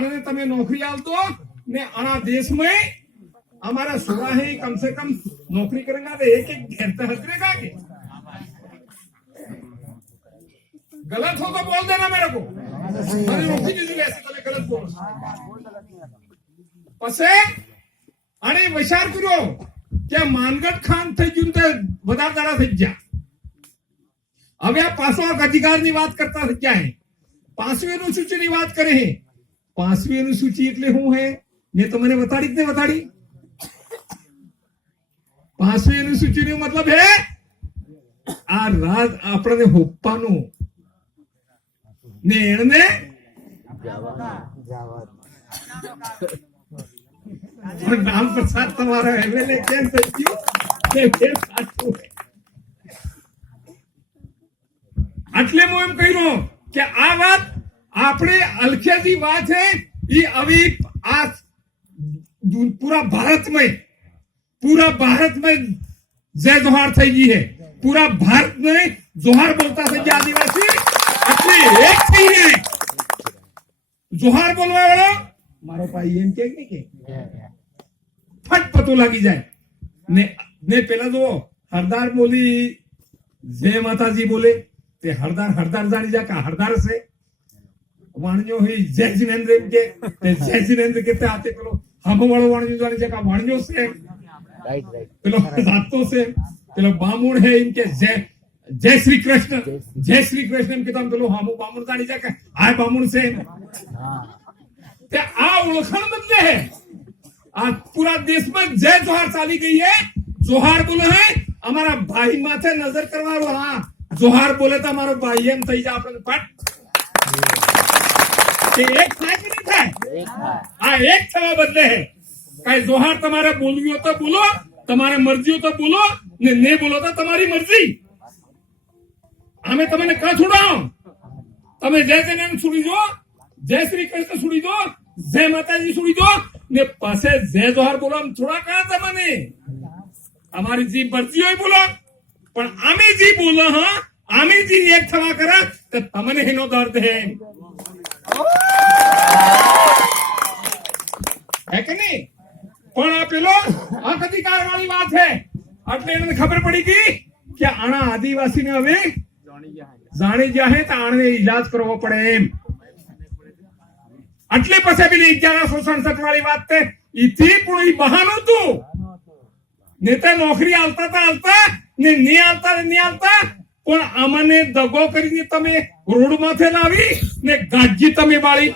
અને તમે नौकरी आलतो ने अना देश में हमारा सुना है कम से कम नौकरी करेंगे तो एक एक घर तक हजरेगा के गलत हो तो बोल देना मेरे को मैंने रोकी दीजिए ऐसे તમે गलत बोलो પછી અને વિચાર કર્યો કે માનગઢ ખાન થઈ ગયું તો વધારે દાડા થઈ ગયા હવે આ પાછો અધિકારની વાત કરતા થઈ ગયા હે પાંચમી અનુસૂચિની વાત કરે હે પાંચમી અનુસૂચિ એટલે શું હે મેં તમને બતાડી કે બતાડી પાંચમી અનુસૂચિનો મતલબ હે આ રાજ આપણને હોપ્પાનું ને એને નામ પ્રસાદ તમારા એમએલએ કેમ થઈ ગયું તે ફેર સાચું હે એટલે હું એમ કહી રહ્યો કે આ વાત આપણે અલખેથી વાત है ये अभी आज पूरा भारत में जय जोहार થઈ ગઈ है पूरा भारत में जोहार बोलता થઈ ગયા आदिवासी એટલે એક થઈને जोहार बोलवा वाला મારો ભાઈ એમ કે નહીં કે ફટ પતો લાગી જાય ને પેલા જો હરદાર બોલી જય માતાજી બોલે તે હરદાર જાણી જા કા હરદાર છે वाणिज्यो ही जय जिनेंद्र के जय जिनेंद्र के आते पेलो हम वालो वाणिज्यो जानी जगह वाणिज्यो से राइट पेलो सातो से पेलो बामुण है इनके जय श्री कृष्ण के तम पेलो हम बामुण जानी जगह आय बामुण से ते आ ओळखण बदले है आज पूरा देश में जय जोहार चाली गई है जोहार बोले है हमारा भाई माथे नजर करवारो हां जोहार बोले तो हमारो भाई एम થઈ જા આપણે પટ एक था कि नहीं था हाँ एक थवा बदले है कई जोहार तुम्हारे बोलवी हो तो बोलो तुम्हारे मर्जी हो तो बोलो ने बोलो तो तुम्हारी मर्जी हमें तुम्हें कहा छुड़ाओ तुम्हें जय जय छुड़ी दो जय श्री कृष्ण छुड़ी दो जय माता जी छुड़ी दो ने पासे जय जोहार बोलो हम थोड़ा कहा था मैंने हमारी जी मर्जी हो बोलो पर आमी जी बोलो हाँ आमी जी एक थवा करा तो तमने हिनो दर्द है है कि नहीं પણ આ પેલો હક અધિકાર વાળી વાત છે એટલે એને ખબર પડી ગઈ કે આના આદિવાસીને હવે જાણી જાહે તો આને ઈલાજ કરવો પડે એમ એટલે પછી પેલી 1167 વાળી વાત તે ઈથી પણ ઈ બહાનું તું ને તે નોકરી આલતા ને ની આલતા પણ અમને દગો કરીને તમે રોડ માથે લાવી ને ગાજી તમે બાળી